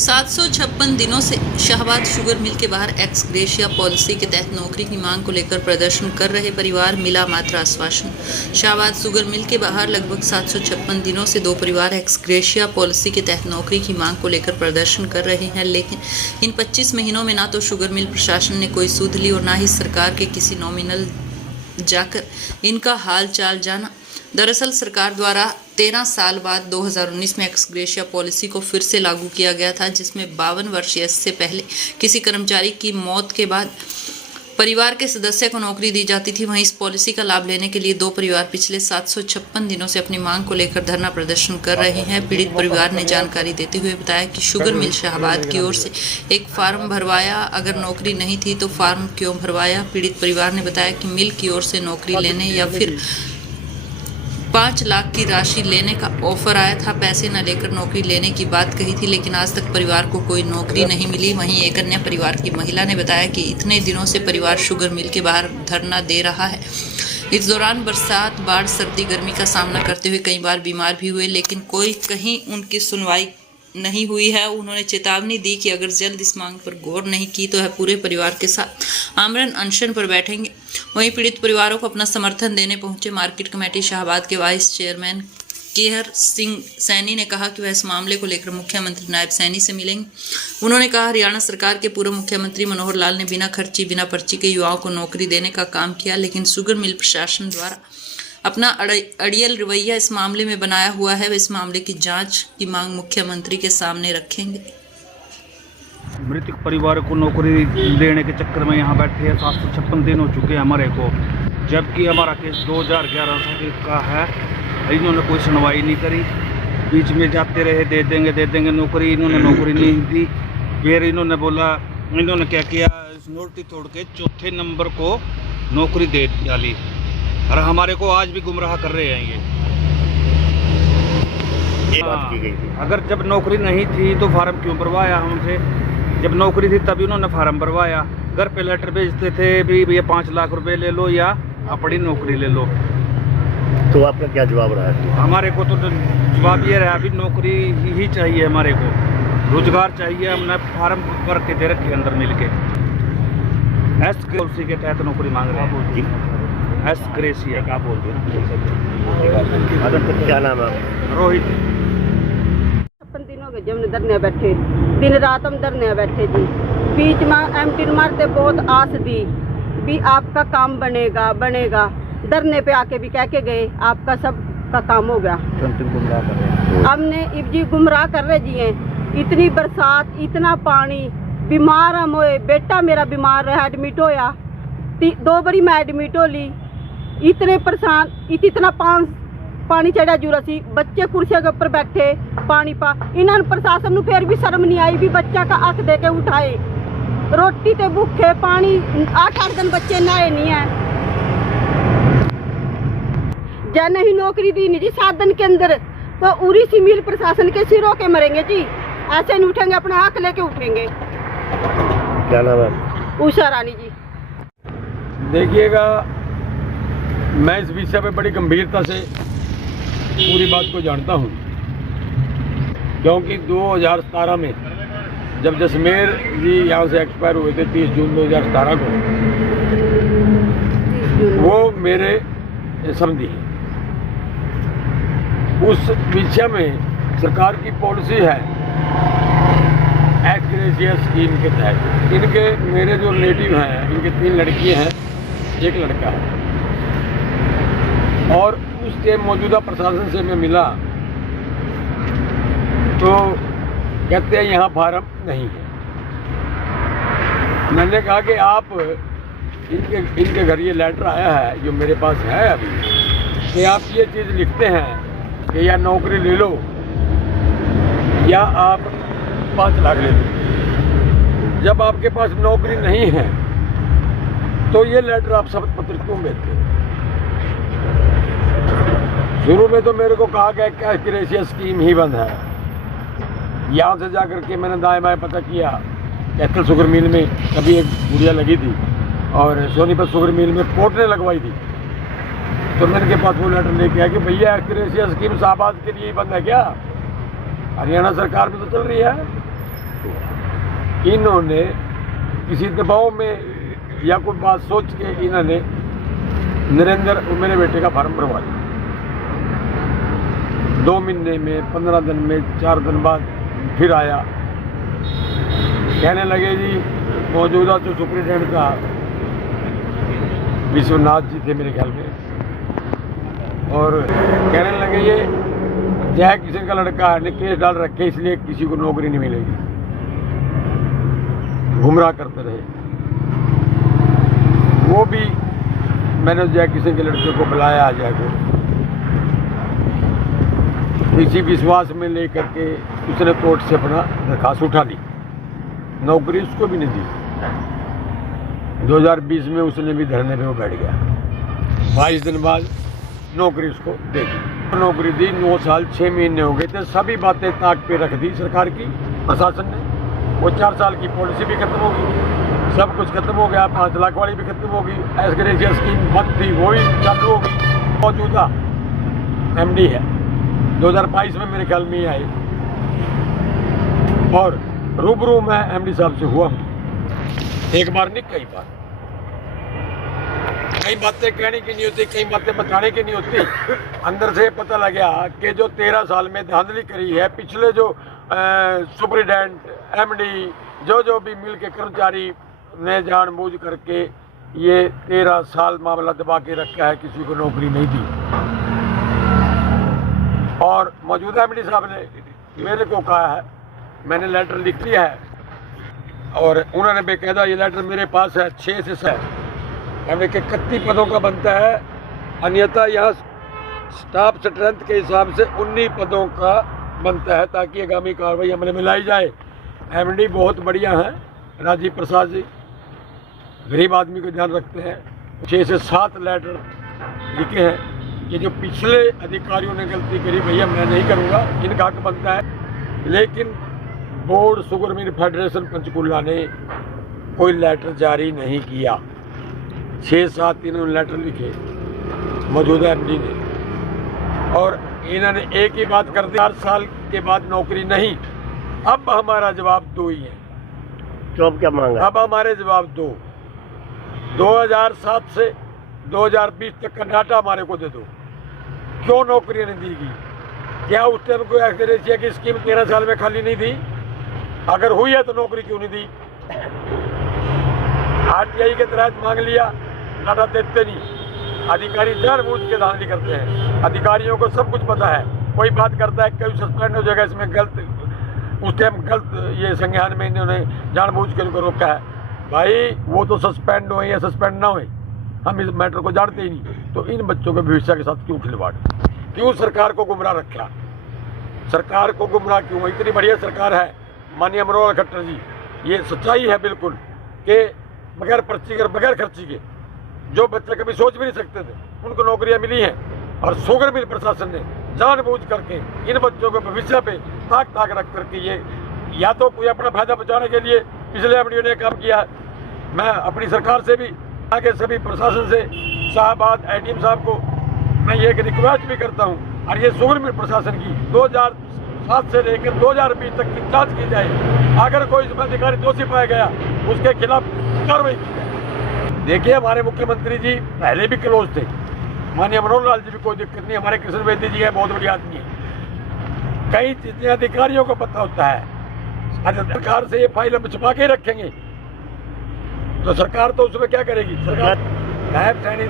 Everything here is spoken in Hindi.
756 दिनों से शाहबाद शुगर मिल के बाहर एक्स ग्रेशिया पॉलिसी के तहत नौकरी की मांग को लेकर प्रदर्शन कर रहे परिवार मिला मात्र आश्वासन। शाहबाद शुगर मिल के बाहर लगभग 756 दिनों से दो परिवार एक्स ग्रेशिया पॉलिसी के तहत नौकरी की मांग को लेकर प्रदर्शन कर रहे हैं, लेकिन इन 25 महीनों में ना तो शुगर मिल प्रशासन ने कोई सुध ली और ना ही सरकार के किसी नॉमिनल जाकर इनका हाल चाल जाना। दरअसल सरकार द्वारा 13 साल बाद 2019 में एक्स ग्रेशिया पॉलिसी को फिर से लागू किया गया था, जिसमें 52 वर्षीय से पहले किसी कर्मचारी की मौत के बाद परिवार के सदस्य को नौकरी दी जाती थी। वहीं इस पॉलिसी का लाभ लेने के लिए दो परिवार पिछले 756 दिनों से अपनी मांग को लेकर धरना प्रदर्शन कर रहे हैं। पीड़ित परिवार ने जानकारी देते हुए बताया कि शुगर मिल शाहबाद की ओर से एक फार्म भरवाया, अगर नौकरी नहीं थी तो फार्म क्यों भरवाया। पीड़ित परिवार ने बताया कि मिल की ओर से नौकरी लेने या फिर 5 लाख की राशि लेने का ऑफर आया था, पैसे न लेकर नौकरी लेने की बात कही थी, लेकिन आज तक परिवार को कोई नौकरी नहीं मिली। वहीं एक अन्य परिवार की महिला ने बताया कि इतने दिनों से परिवार शुगर मिल के बाहर धरना दे रहा है। इस दौरान बरसात, बाढ़, सर्दी, गर्मी का सामना करते हुए कई बार बीमार भी हुए, लेकिन कोई कहीं उनकी सुनवाई नहीं हुई है। उन्होंने चेतावनी दी कि अगर जल्द इस मांग पर गौर नहीं की तो है पूरे परिवार के साथ आमरण अनशन पर बैठेंगे। वहीं पीड़ित परिवारों को अपना समर्थन देने पहुंचे मार्केट कमेटी शाहबाद के वाइस चेयरमैन केहर सिंह सैनी ने कहा कि वह इस मामले को लेकर मुख्यमंत्री नायब सैनी से मिलेंगे। उन्होंने कहा हरियाणा सरकार के पूर्व मुख्यमंत्री मनोहर लाल ने बिना खर्ची बिना पर्ची के युवाओं को नौकरी देने का काम किया, लेकिन शुगर मिल प्रशासन द्वारा अपना अड़ियल रवैया इस मामले में बनाया हुआ है। वे इस मामले की जांच की मांग मुख्यमंत्री के सामने रखेंगे। मृतक परिवार को नौकरी देने के चक्कर में यहाँ बैठे हैं। 756 दिन हो चुके हैं हमारे को, जबकि हमारा केस 2011 का है। इन्होंने कोई सुनवाई नहीं करी, बीच में जाते रहे दे देंगे नौकरी। इन्होंने नौकरी नहीं दी। फिर इन्होंने बोला, इन्होंने क्या किया, नोटिस तोड़ के चौथे नंबर को नौकरी दे डाली और हमारे को आज भी गुमराह कर रहे हैं ये बात की गई थी। अगर जब नौकरी नहीं थी तो फार्म क्यों भरवाया हमसे? जब नौकरी थी तभी उन्होंने फार्म भरवाया। घर पे लेटर भेजते थे भी ये 5 लाख रुपए ले लो या अपनी नौकरी ले लो। तो आपका क्या जवाब रहा है? हमारे को तो जवाब ये रहा, अभी नौकरी ही चाहिए, हमारे को रोजगार चाहिए। हमने फार्म भर के दे रखे अंदर मिलके। एस ग्रेशिया के तहत नौकरी मांग रहे हैं। एस ग्रेशिया क्या बोल रहे? क्या नाम है? रोहित। 56 दिनों के जब धरने बैठे, दिन रात हम धरने बैठे जी। बीच में एमटी मारते बहुत आस दी भी आपका काम बनेगा। धरने पे आके भी कह के गए आपका सब का काम हो गया। गुमराह कर रहे हैं। हमने इब जी गुमराह कर रहे जी हैं। इतनी बरसात, इतना पानी, बीमार हम होए। बेटा मेरा बीमार रहा, एडमिट होया, 2 बारी मैं एडमिट हो ली। इतने परेशान, इतना पानी चढ़ा जूरा सी, बच्चे कुर्सियों के ऊपर बैठे पानी पा। इन्होंने प्रशासन को फिर भी शर्म नहीं आई भी बच्चा का अख दे के उठाए। रोटी ते भूखे, पानी 8-8 दिन बच्चे नहाए नहीं है। जब नहीं नौकरी दी नहीं जी 7 दिन के अंदर, तो उरी सी मिल प्रशासन के सिरों के मरेंगे जी। ऐसे नहीं उठेंगे, अपना हक लेके उठेंगे। क्या नाम है? उषा रानी जी। देखिएगा, मैं इस विषय पे बड़ी गंभीरता से पूरी बात को जानता हूँ, क्योंकि 2017 में जब जसमेर जी यहाँ से एक्सपायर हुए थे 30 जून 2017 को, वो मेरे समझी हैं। उस विषय में सरकार की पॉलिसी है एक्स ग्रेशिया स्कीम के तहत। इनके मेरे जो रिलेटिव हैं, इनके 3 लड़कियाँ हैं, 1 लड़का है। और उसके मौजूदा प्रशासन से मैं मिला तो कहते हैं यहाँ फार्म नहीं है। मैंने कहा कि आप इनके घर ये लेटर आया है जो मेरे पास है अभी, कि आप ये चीज़ लिखते हैं कि या नौकरी ले लो या आप 5 लाख ले लो। जब आपके पास नौकरी नहीं है तो ये लेटर आप शपथ पत्र क्यों भेजते हैं? शुरू में तो मेरे को कहा गया कि एक्स ग्रेशिया स्कीम ही बंद है। यहाँ से जाकर के मैंने दाएं बाएं पता किया। कैथल शुगर मिल में कभी एक गुड़िया लगी थी और सोनीपत शुगर मिल में कोर्ट ने लगवाई थी। तो मैंने के पास वो लेटर लेके आया कि भैया एक्स ग्रेशिया स्कीम शाहबाद के लिए ही बंद है क्या? हरियाणा सरकार में तो चल रही है। इन्होंने किसी दबाव में या कोई बात सोच के इन्होंने नरेंद्र और मेरे बेटे का फार्म भरवा दिया। 2 महीने में, 15 दिन में, 4 दिन बाद फिर आया, कहने लगे जी मौजूदा जो सुप्रिटेंडेंट था विश्वनाथ जी थे मेरे ख्याल में, और कहने लगे ये जय किशन का लड़का ने केस डाल रखे इसलिए किसी को नौकरी नहीं मिलेगी। गुमराह करते रहे। वो भी मैंने जय किशन के लड़के को बुलाया आ जय को, इसी विश्वास में लेकर के उसने कोर्ट से अपना दरखास्त उठा ली, नौकरी उसको भी नहीं दी। 2020 में उसने भी धरने पे वो बैठ गया। 22 दिन बाद नौकरी उसको दे दी। नौकरी दी, 9 साल 6 महीने हो गए थे। सभी बातें ताक पे रख दी सरकार की, प्रशासन ने। वो 4 साल की पॉलिसी भी खत्म होगी, सब कुछ खत्म हो गया। 5 लाख वाली भी खत्म होगी, एस ग्रेशियस स्कीम बंद थी वो भी चालू होगी। मौजूदा MD है, 2022 में मेरे ख्याल में ही आए, और रूबरू मैं MD साहब से हुआ हूँ। एक बार नहीं, कई बार। कई बातें कहने की नहीं होती, कई बातें बताने की नहीं होती। अंदर से पता लग गया कि जो 13 साल में धांधली करी है, पिछले जो सुप्रिटेंडेंट, MD, जो भी मिल के कर्मचारी ने जानबूझ करके ये 13 साल मामला दबा के रखा है, किसी को नौकरी नहीं दी। और मौजूदा MD साहब ने मेरे को कहा है, मैंने लेटर लिख लिया है, और उन्होंने बेकायदा ये लेटर मेरे पास है 6 से 7 हमने के 31 पदों का बनता है, अन्यथा यहाँ स्टाफ स्ट्रेंथ के हिसाब से 19 पदों का बनता है, ताकि आगामी कार्रवाई अमल में लाई जाए। MD बहुत बढ़िया हैं, राजीव प्रसाद जी, गरीब आदमी को ध्यान रखते हैं। 6 से 7 लेटर लिखे हैं कि जो पिछले अधिकारियों ने गलती करी भैया मैं नहीं करूँगा, इनका हक बनता है। लेकिन board sugar mill federation Panchkula ने कोई लेटर जारी नहीं किया। 6-7 इन्होंने लेटर लिखे मौजूदा MD ने, और इन्होंने एक ही बात कर दी, 4 साल के बाद नौकरी नहीं। अब हमारा जवाब 2 ही है। तो अब क्या मांगा? अब हमारे जवाब 2, 2007 से 2020 तक का डाटा हमारे को दे दो। क्यों नौकरी नहीं दी गई? क्या उस टाइम कोई एक्सग्रेशिया की स्कीम 13 साल में खाली नहीं थी? अगर हुई है तो नौकरी क्यों नहीं दी? RTI के तहत मांग लिया, डाटा देते नहीं। अधिकारी जानबूझ के धांधली करते हैं। अधिकारियों को सब कुछ पता है, कोई बात करता है कभी सस्पेंड हो जाएगा, इसमें गलत, उस टाइम गलत ये संज्ञान में इन्होंने जानबूझ के उनको रोका है। भाई वो तो सस्पेंड हो या सस्पेंड ना हो, हम इस मैटर को जानते ही नहीं। तो इन बच्चों के भविष्य के साथ क्यों खिलवाड़, क्यों सरकार को गुमराह रखा? सरकार को गुमराह क्यों? इतनी बढ़िया सरकार है माननीय मनोहर खट्टर जी, ये सच्चाई है बिल्कुल कि बगैर पर्ची के, बगैर खर्ची के, जो बच्चे कभी सोच भी नहीं सकते थे उनको नौकरियां मिली हैं। और शुगर मिल प्रशासन ने जानबूझ करके इन बच्चों को भविष्य पे ताक रख करके ये या तो कोई अपना फायदा बचाने के लिए पिछले MD ने काम किया। मैं अपनी सरकार से भी, आगे सभी प्रशासन से, शाहबाद ADM साहब को मैं ये एक रिक्वेस्ट भी करता हूँ, और ये शुगर मिल प्रशासन की 2007 से लेकर 2020 तक की जाँच की जाए। अगर कोई इसमें अधिकारी दोषी पाया गया उसके खिलाफ कार्रवाई की जाए। देखिए हमारे मुख्यमंत्री जी पहले भी क्लोज थे, माननीय मनोहर लाल जी भी कोई दिक्कत नहीं, हमारे कृष्ण वैद्य जी है, बहुत बढ़िया आदमी है। कई चीजें अधिकारियों को पता होता है। सरकार से ये फाइल हम छुपा के रखेंगे तो सरकार तो उसमें क्या करेगी? सरकार नायब सैनी